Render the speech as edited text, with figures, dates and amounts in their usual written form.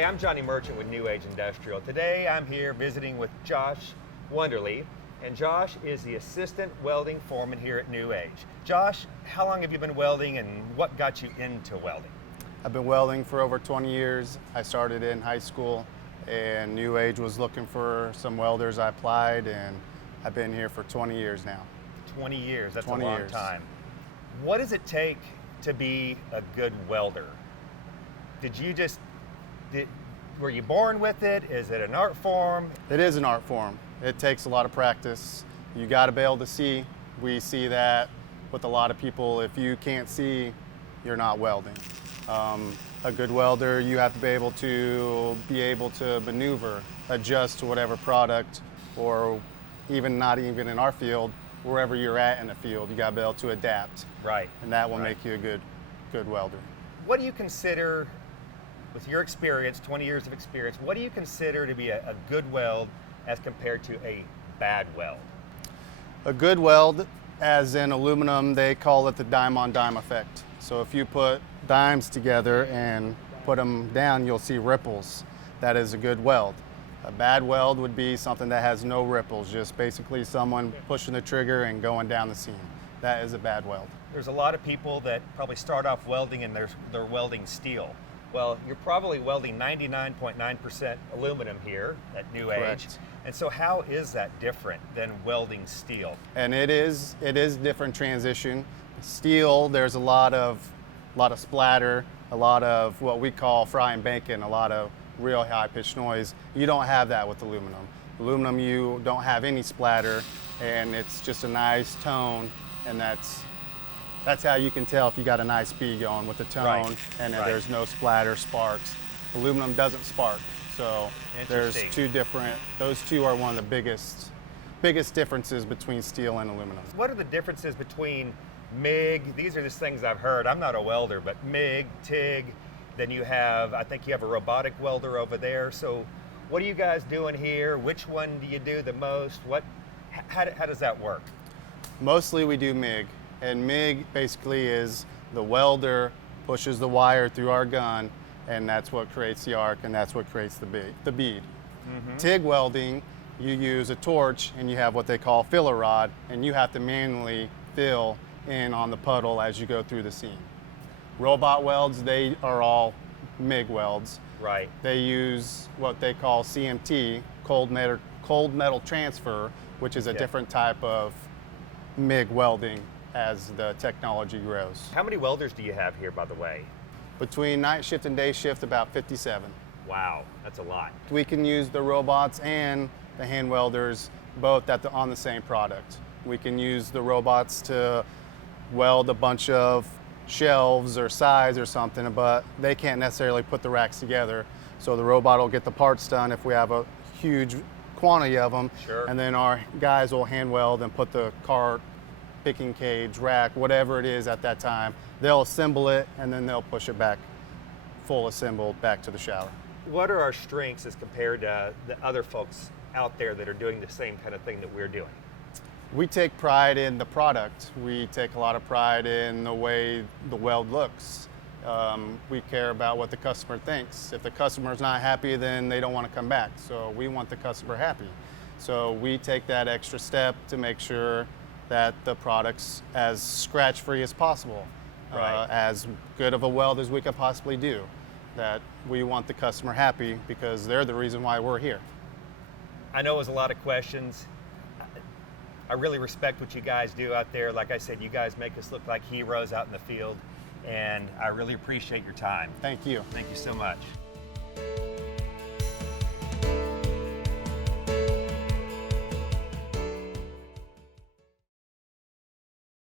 Hi, I'm Johnny Merchant with New Age Industrial. Today I'm here visiting with Josh Wonderly, and Josh is the Assistant Welding Foreman here at New Age. Josh, how long have you been welding and what got you into welding? I've been welding for over 20 years. I started in high school and New Age was looking for some welders. I applied and I've been here for 20 years now. 20 years, that's 20 a long years. time. What does it take to be a good welder? Were you born with it? Is it an art form? It is an art form. It takes a lot of practice. You got to be able to see. We see that with a lot of people. If you can't see, you're not welding. A good welder, you have to be able to maneuver, adjust to whatever product, or not even in our field, wherever you're at in the field, you got to be able to adapt. Right. And that will make you a good welder. What do you consider, with your experience, 20 years of experience, what do you consider to be a good weld as compared to a bad weld? A good weld, as in aluminum, they call it the dime-on-dime effect. So if you put dimes together and put them down, you'll see ripples. That is a good weld. A bad weld would be something that has no ripples, just basically someone pushing the trigger and going down the seam. That is a bad weld. There's a lot of people that probably start off welding and they're welding steel. Well, you're probably welding 99.9% aluminum here at New Age. Correct. And so how is that different than welding steel? And it is different transition. Steel, there's a lot of splatter, a lot of what we call frying bacon, a lot of real high-pitched noise. You don't have that with aluminum. Aluminum, you don't have any splatter, and it's just a nice tone, and that's how you can tell if you got a nice speed going with the tone, and there's no splatter, sparks. Aluminum doesn't spark, so there's those two are one of the biggest differences between steel and aluminum. What are the differences between MIG, these are just things I've heard, I'm not a welder, but MIG, TIG, then I think you have a robotic welder over there. So what are you guys doing here? Which one do you do the most? How does that work? Mostly we do MIG, and MIG basically is the welder pushes the wire through our gun, and that's what creates the arc, and that's what creates the bead. Mm-hmm. TIG welding, you use a torch, and you have what they call filler rod, and you have to manually fill in on the puddle as you go through the seam. Robot welds, they are all MIG welds. Right. They use what they call CMT, cold metal transfer, which is a different type of MIG welding as the technology grows. How many welders do you have here, by the way? Between night shift and day shift, about 57. Wow, that's a lot. We can use the robots and the hand welders both on the same product. We can use the robots to weld a bunch of shelves or sides or something, but they can't necessarily put the racks together. So the robot will get the parts done if we have a huge quantity of them. Sure. And then our guys will hand weld and put the cart, picking cage, rack, whatever it is at that time. They'll assemble it and then they'll push it back, full assembled, back to the shower. What are our strengths as compared to the other folks out there that are doing the same kind of thing that we're doing? We take pride in the product. We take a lot of pride in the way the weld looks. We care about what the customer thinks. If the customer's not happy, then they don't want to come back. So we want the customer happy. So we take that extra step to make sure that the product's as scratch-free as possible, as good of a weld as we could possibly do. That we want the customer happy because they're the reason why we're here. I know it was a lot of questions. I really respect what you guys do out there. Like I said, you guys make us look like heroes out in the field, and I really appreciate your time. Thank you. Thank you so much.